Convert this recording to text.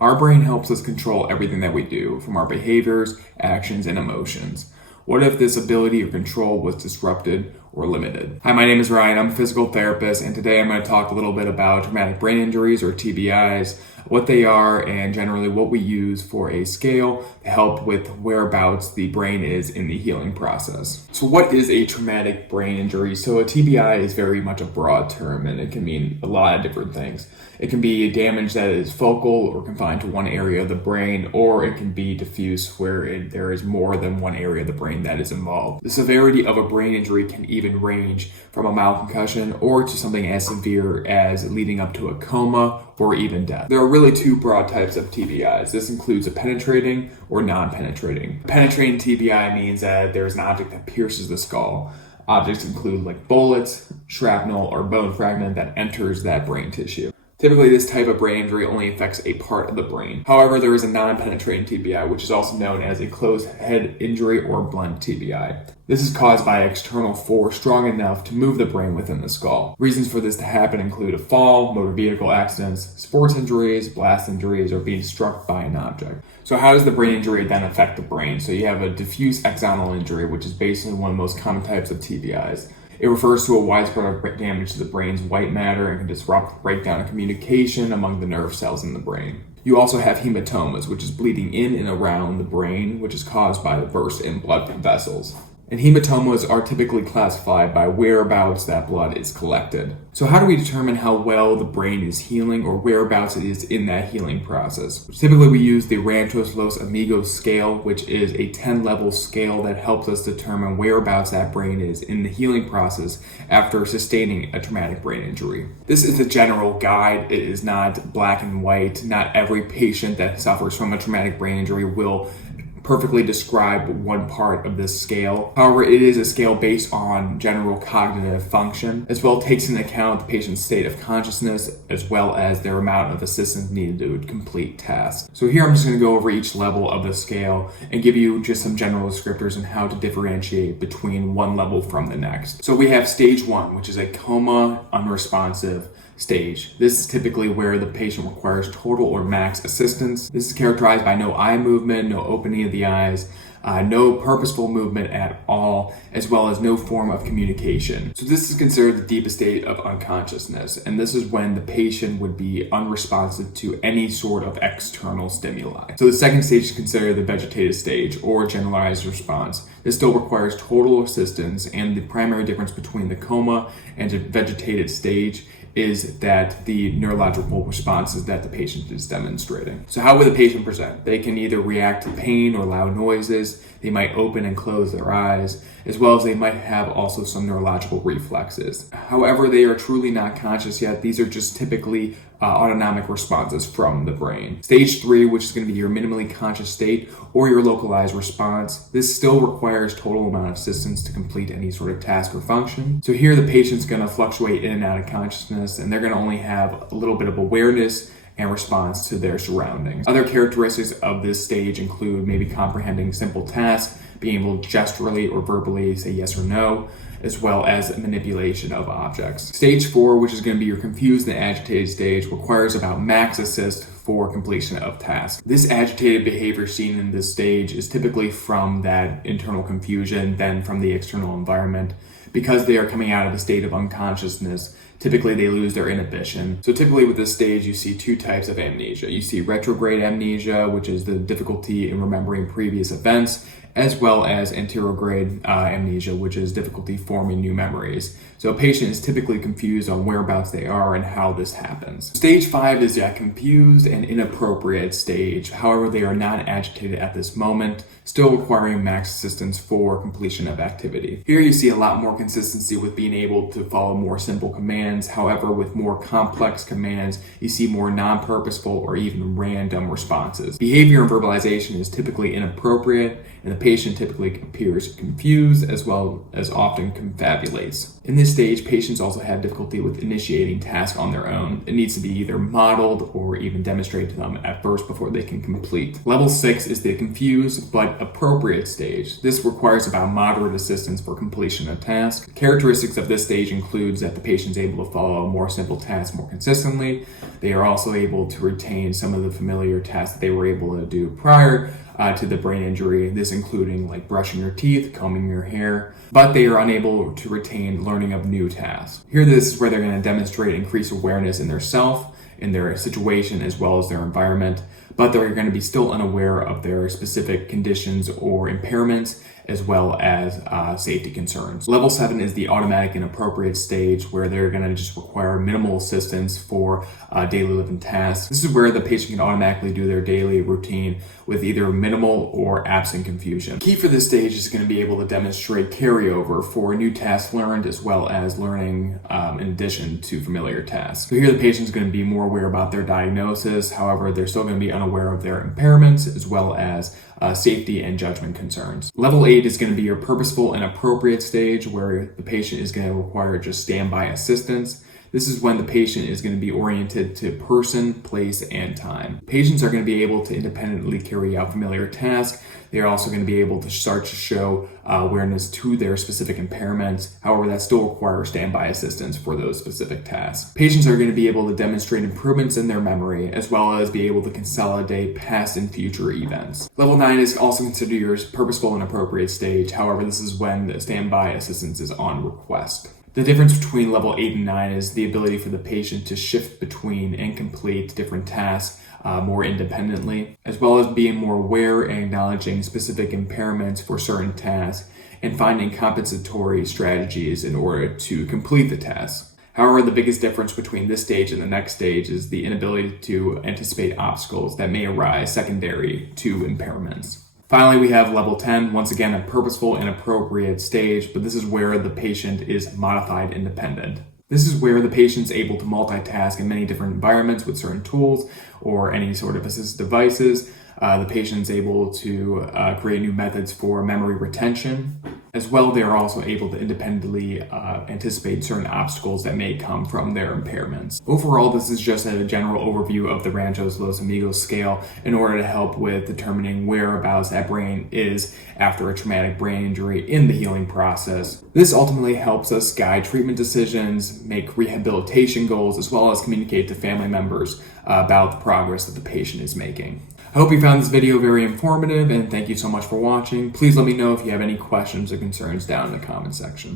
Our brain helps us control everything that we do, from our behaviors, actions, and emotions. What if this ability or control was disrupted or limited? Hi, my name is Ryan. I'm a physical therapist, and today I'm going to talk a little bit about traumatic brain injuries, or TBIs, what they are, and generally what we use for a scale to help with whereabouts the brain is in the healing process. So what is a traumatic brain injury? So a TBI is very much a broad term, and it can mean a lot of different things. It can be damage that is focal or confined to one area of the brain, or it can be diffuse where there is more than one area of the brain that is involved. The severity of a brain injury can even range from a mild concussion or to something as severe as leading up to a coma or even death. There are really two broad types of TBIs. This includes a penetrating or non-penetrating. Penetrating TBI means that there's an object that pierces the skull. Objects include like bullets, shrapnel, or bone fragment that enters that brain tissue. Typically, this type of brain injury only affects a part of the brain. However, there is a non-penetrating TBI, which is also known as a closed head injury or blunt TBI. This is caused by external force strong enough to move the brain within the skull. Reasons for this to happen include a fall, motor vehicle accidents, sports injuries, blast injuries, or being struck by an object. So how does the brain injury then affect the brain? So you have a diffuse axonal injury, which is basically one of the most common types of TBIs. It refers to a widespread damage to the brain's white matter and can disrupt breakdown of communication among the nerve cells in the brain. You also have hematomas, which is bleeding in and around the brain, which is caused by the burst in blood vessels. And hematomas are typically classified by whereabouts that blood is collected. So how do we determine how well the brain is healing or whereabouts it is in that healing process? Typically we use the Ranchos Los Amigos Scale, which is a 10-level scale that helps us determine whereabouts that brain is in the healing process after sustaining a traumatic brain injury. This is a general guide. It is not black and white. Not every patient that suffers from a traumatic brain injury will perfectly describe one part of this scale. However, it is a scale based on general cognitive function, as well as takes into account the patient's state of consciousness, as well as their amount of assistance needed to complete tasks. So here I'm just going to go over each level of the scale and give you just some general descriptors on how to differentiate between one level from the next. So we have stage 1, which is a coma unresponsive stage. This is typically where the patient requires total or max assistance. This is characterized by no eye movement, no opening of the eyes, no purposeful movement at all, as well as no form of communication. So this is considered the deepest state of unconsciousness, and this is when the patient would be unresponsive to any sort of external stimuli. So the second stage is considered the vegetative stage, or generalized response. This still requires total assistance, and the primary difference between the coma and the vegetative stage is that the neurological responses that the patient is demonstrating. So how would the patient present? They can either react to pain or loud noises. They might open and close their eyes, as well as they might have also some neurological reflexes. However, they are truly not conscious yet. These are just typically autonomic responses from the brain. Stage 3, which is going to be your minimally conscious state or your localized response, this still requires total amount of assistance to complete any sort of task or function. So here the patient's going to fluctuate in and out of consciousness, and they're going to only have a little bit of awareness and response to their surroundings. Other characteristics of this stage include maybe comprehending simple tasks, being able to gesturally or verbally say yes or no, as well as manipulation of objects. Stage 4, which is going to be your confused and agitated stage, requires about max assist for completion of tasks. This agitated behavior seen in this stage is typically from that internal confusion, then from the external environment. Because they are coming out of a state of unconsciousness, typically they lose their inhibition. So typically with this stage, you see two types of amnesia. You see retrograde amnesia, which is the difficulty in remembering previous events, as well as anterograde amnesia, which is difficulty forming new memories. So a patient is typically confused on whereabouts they are and how this happens. Stage 5 is that confused and inappropriate stage. However, they are not agitated at this moment, still requiring max assistance for completion of activity. Here you see a lot more consistency with being able to follow more simple commands. However, with more complex commands, you see more non-purposeful or even random responses. Behavior and verbalization is typically inappropriate, and the patient typically appears confused as well as often confabulates. In this stage, patients also have difficulty with initiating tasks on their own. It needs to be either modeled or even demonstrated to them at first before they can complete. Level 6 is the confused but appropriate stage. This requires about moderate assistance for completion of tasks. Characteristics of this stage includes that the patient is able able to follow more simple tasks more consistently. They are also able to retain some of the familiar tasks that they were able to do prior to the brain injury, this including like brushing your teeth, combing your hair, but they are unable to retain learning of new tasks. Here, this is where they're going to demonstrate increased awareness in their self, in their situation, as well as their environment, but they're going to be still unaware of their specific conditions or impairments, as well as safety concerns. Level 7 is the automatic and appropriate stage, where they're going to just require minimal assistance for daily living tasks. This is where the patient can automatically do their daily routine with either minimal or absent confusion. Key for this stage is going to be able to demonstrate carryover for new tasks learned, as well as learning in addition to familiar tasks. So here the patient is going to be more aware about their diagnosis. However, they're still going to be unaware of their impairments, as well as safety and judgment concerns. Level 8 is going to be your purposeful and appropriate stage, where the patient is going to require just standby assistance. This is when the patient is going to be oriented to person, place, and time. Patients are going to be able to independently carry out familiar tasks. They are also going to be able to start to show awareness to their specific impairments. However, that still requires standby assistance for those specific tasks. Patients are going to be able to demonstrate improvements in their memory, as well as be able to consolidate past and future events. Level 9 is also considered your purposeful and appropriate stage. However, this is when the standby assistance is on request. The difference between level 8 and 9 is the ability for the patient to shift between and complete different tasks more independently, as well as being more aware and acknowledging specific impairments for certain tasks and finding compensatory strategies in order to complete the tasks. However, the biggest difference between this stage and the next stage is the inability to anticipate obstacles that may arise secondary to impairments. Finally, we have level 10, once again, a purposeful and appropriate stage, but this is where the patient is modified independent. This is where the patient's able to multitask in many different environments with certain tools or any sort of assistive devices. The patient's able to create new methods for memory retention. As well, they are also able to independently anticipate certain obstacles that may come from their impairments. Overall, this is just a general overview of the Ranchos Los Amigos scale in order to help with determining whereabouts that brain is after a traumatic brain injury in the healing process. This ultimately helps us guide treatment decisions, make rehabilitation goals, as well as communicate to family members about the progress that the patient is making. I hope you found this video very informative, and thank you so much for watching. Please let me know if you have any questions or concerns down in the comment section.